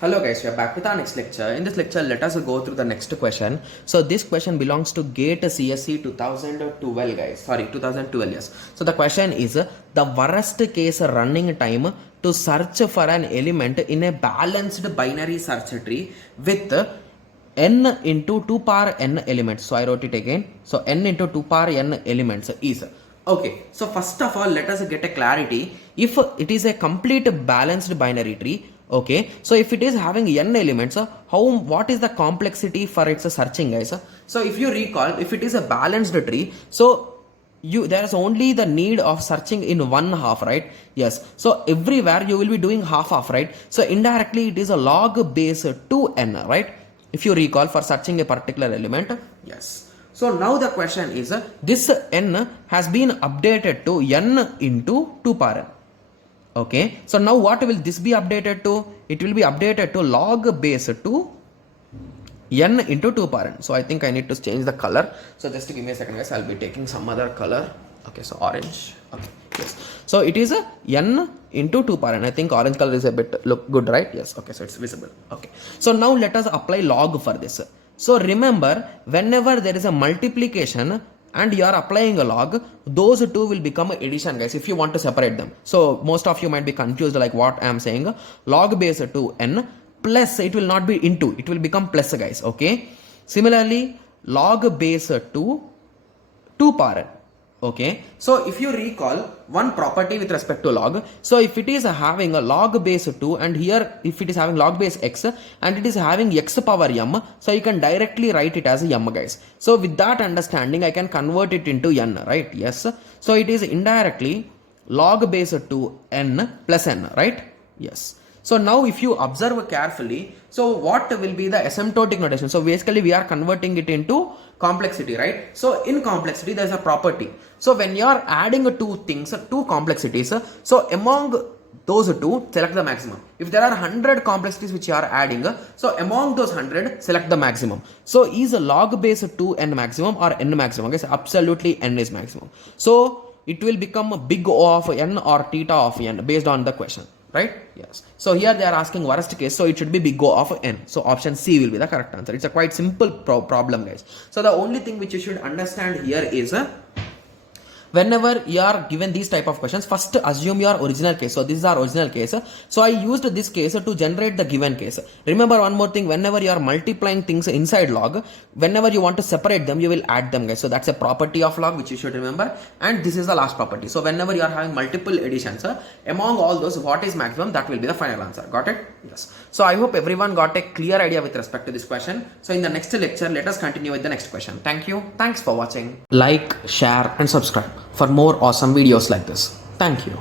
Hello guys, we are back with our next lecture. In this lecture, let us go through the next question. So this question belongs to GATE CSE 2012 guys. Sorry, 2012 yes. So the question is the worst case running time to search for an element in a balanced binary search tree with n into 2 power n elements. So I wrote it again. So n into 2 power n elements is. Okay, so first of all, let us get a clarity. If it is a complete balanced binary tree, okay, so if it is having n elements, what is the complexity for its searching guys? So if you recall, if it is a balanced tree, so there is only the need of searching in one half, right? Yes, so everywhere you will be doing half, right? So indirectly it is a log base 2n, right? If you recall, for searching a particular element. Yes. So now the question is, this n has been updated to n into 2 power n. Okay, so now what will this be updated to? It will be updated to log base to n into 2 power n. So I think I need to change the color. So just give me a second guys, I'll be taking some other color. Okay, so orange. Okay, yes. So it is a n into 2 power n. I think orange color is a bit look good, right? Yes. Okay, so it's visible. Okay, so now let us apply log for this. So remember, whenever there is a multiplication and you are applying a log, those two will become addition guys if you want to separate them. So most of you might be confused like what I am saying. Log base 2n plus, it will not be into, it will become plus guys. Okay, similarly log base 2 power n. Okay, so if you recall one property with respect to log, so if it is having a log base 2 and here if it is having log base x and it is having x power m, so you can directly write it as m guys. So with that understanding I can convert it into n, right? Yes, so it is indirectly log base 2 n plus n, right? Yes. So now if you observe carefully, so what will be the asymptotic notation? So basically we are converting it into complexity, right? So in complexity there is a property. So when you are adding two things, two complexities, so among those two select the maximum. If there are 100 complexities which you are adding, so among those 100 select the maximum. So is a log base 2n maximum or n maximum? Guys, absolutely n is maximum. So it will become a big O of n or theta of n based on the question. Right? Yes. So here they are asking worst case, so it should be big O of n. So option C will be the correct answer. It's a quite simple problem guys. So the only thing which you should understand here is whenever you are given these type of questions, first assume your original case. So this is our original case. So I used this case to generate the given case. Remember one more thing, whenever you are multiplying things inside log, whenever you want to separate them, you will add them guys. So that's a property of log which you should remember. And this is the last property. So whenever you are having multiple additions, among all those, what is maximum, that will be the final answer. Got it? Yes. So I hope everyone got a clear idea with respect to this question. So in the next lecture, let us continue with the next question. Thank you. Thanks for watching. Like, share and subscribe for more awesome videos like this. Thank you.